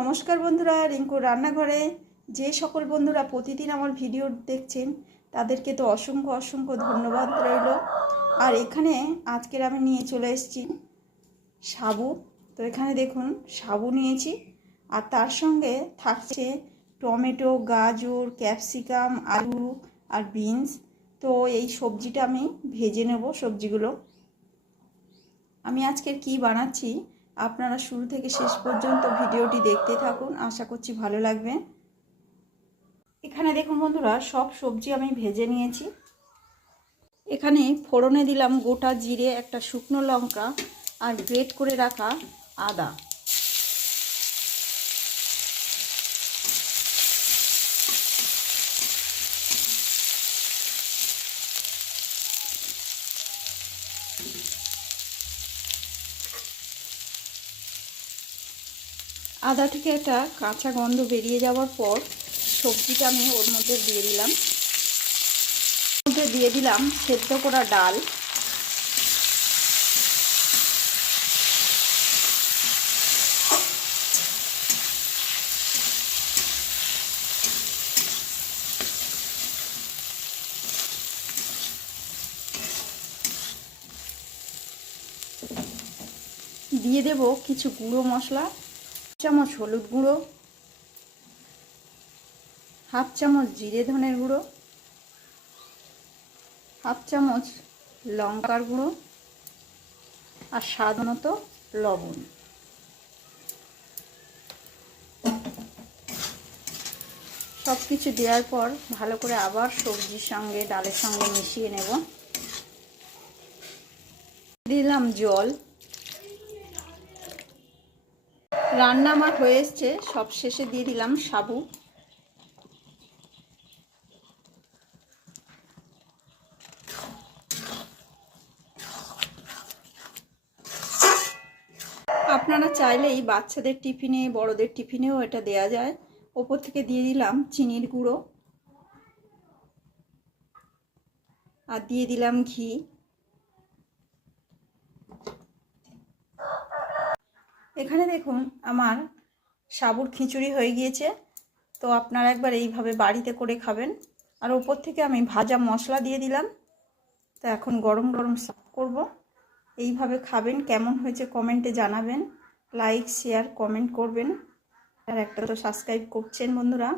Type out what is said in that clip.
নমস্কার বন্ধুরা, রিঙ্কুর রান্নাঘরে যে সকল বন্ধুরা প্রতিদিন আমার ভিডিও দেখছেন তাদেরকে তো অসংখ্য অসংখ্য ধন্যবাদ রইল। আর এখানে আজকের আমি নিয়ে চলে এসেছি সাবু। তো এখানে দেখুন সাবু নিয়েছি, আর তার সঙ্গে থাকছে টমেটো, গাজর, ক্যাপসিকাম, আলু আর বিনস। তো এই সবজিটা আমি ভেজে নেব। সবজিগুলো আমি আজকের কি বানাচ্ছি আপনারা শুরু থেকে শেষ পর্যন্ত ভিডিওটি দেখতে থাকুন, আশা করছি ভালো লাগবে। এখানে দেখুন বন্ধুরা, সব সবজি আমি ভেজে নিয়েছি। এখানে ফোড়নে দিলাম গোটা জিরে, একটা শুকনো লঙ্কা আর গ্রেট করে রাখা আদা। আদা থেকে একটা কাঁচা গন্ধ বেরিয়ে যাওয়ার পর সবজিটা আমি ওর মধ্যে দিয়ে দিলাম। দিয়ে দিলাম সেদ্ধ করা ডাল, দিয়ে দেব কিছু গুঁড়ো মশলা, চামচ হলুদ গুঁড়ো, হাফ চামচ জিরে ধনের গুঁড়ো, হাফ চামচ লঙ্কার গুঁড়ো আর স্বাদ মতো লবণ। সব কিছু দেওয়ার পর ভালো করে আবার সবজির সঙ্গে ডালের সঙ্গে মিশিয়ে নেব। দিলাম জল। রান্না আমার হয়ে এসছে, সব শেষে দিয়ে দিলাম সাবু। আপনারা চাইলেই বাচ্চাদের টিফিনে, বড়দের টিফিনেও এটা দেয়া যায়। ওপর থেকে দিয়ে দিলাম চিনির গুঁড়ো আর দিয়ে দিলাম ঘি। এখানে দেখুন আমার সাবুর খিচুড়ি হয়ে গিয়েছে। তো আপনারা একবার এইভাবে বাড়িতে করে খাবেন। আর ওপর থেকে আমি ভাজা মশলা দিয়ে দিলাম। তো এখন গরম গরম সার্ভ করব। এইভাবে খাবেন, কেমন হয়েছে কমেন্টে জানাবেন। লাইক, শেয়ার, কমেন্ট করবেন। আর একটা তো সাবস্ক্রাইব করছেন বন্ধুরা।